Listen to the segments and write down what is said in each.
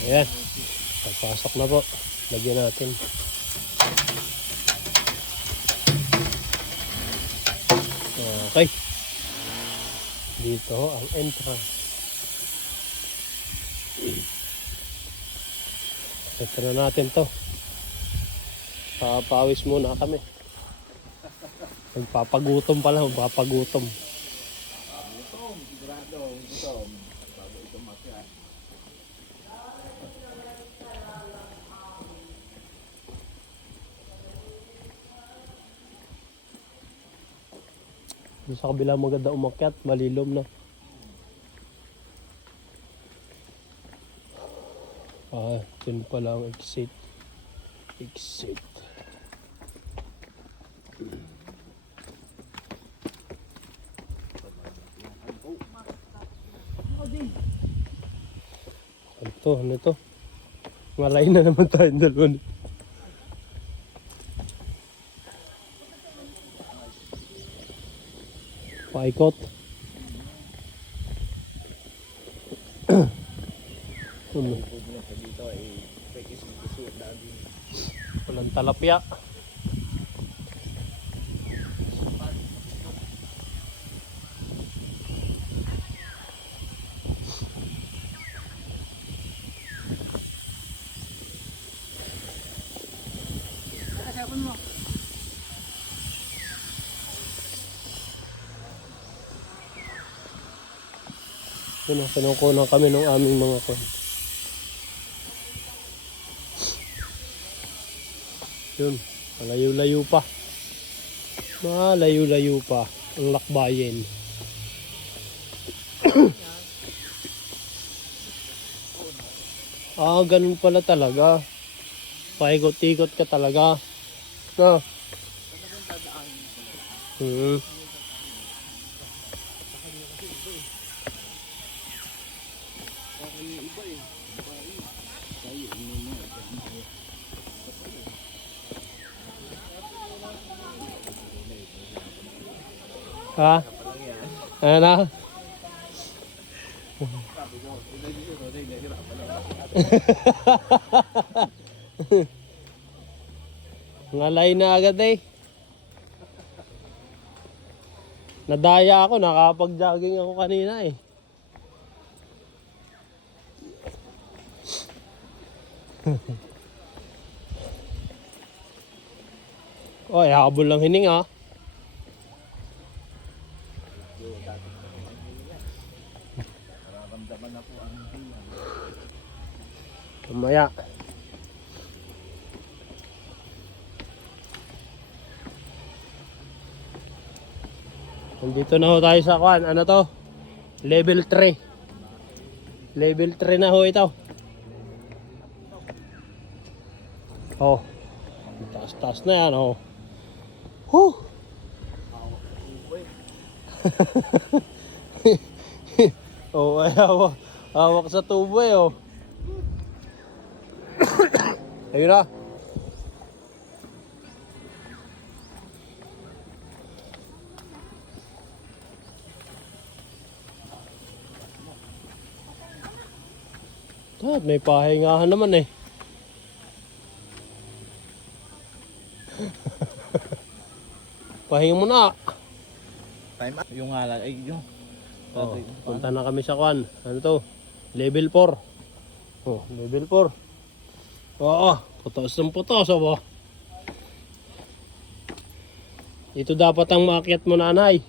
Ayan. Pagpasok na po. Lagyan natin. Okay. Dito ang entrance. Ito na natin to. Papawis muna kami. Magpapagutom pala, magpapagutom. Sa kabila maganda umakyat, malilom na. Dun pala ang exit. Exit. Ano to? Malay na naman tayo dalawa. Paikot. Walang talapya. Kinukunan kami ng aming mga kon. Yun, malayo-layo pa. Malayo-layo pa ang lakbayin. Ganun pala talaga. Paikot-ikot ka talaga. No. Ha? Ano? Ngalay na agad eh. Nadaya ako, nakapag-jogging ako kanina eh. Oy, habol lang hininga. Nararamdaman na po ang mamaya. Nandito na ho tayo sa kwan. Ano to? Level 3. Level 3 na ho ito. Oh. Taas-taas na yan oh. Huh. Oh, ay hawak sa tubo eh oh. Ayun na. May pahingahan naman eh. Pahinga mo na. Time up. Yung ala ay yung. Punta na kami sa kwan. Ano to? Level 4. Oh, level 4. Oo, putos ng putos oh. Ito dapat ang maakyat mo nanay.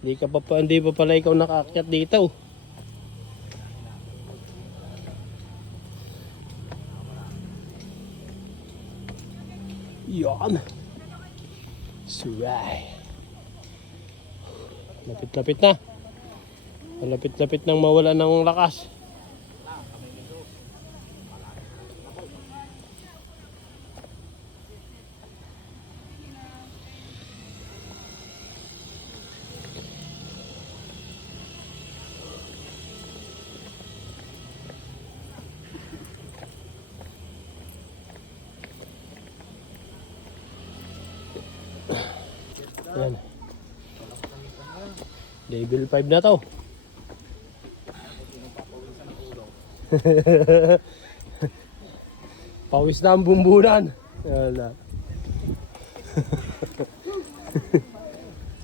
Hindi pa pala ikaw nakaakyat dito. Yan. Suray. Lapit-lapit na. Malapit-lapit nang mawala ng lakas. Yan. Level 5 na to. Pawis na ang bumbunan. Wala.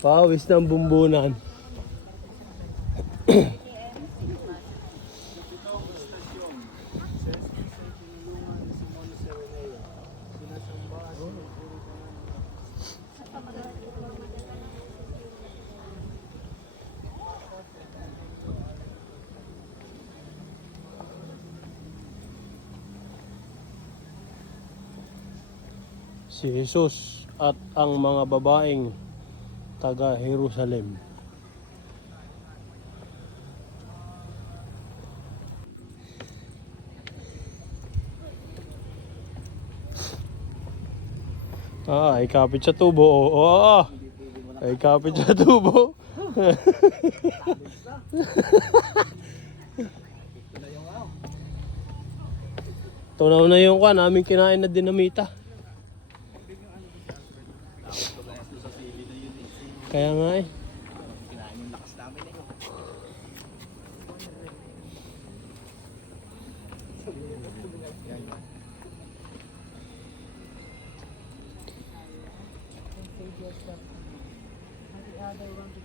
Pawis na ang bumbunan. Si Jesus at ang mga babaeng taga Jerusalem. Ay kapit sa tubo. Oo. Ay kapit sa tubo. Tunaw na yung kwan, aming kinain na dinamita. Kaya nga eh. Kinain yung lakas namin eh. Save yourself. And the other one to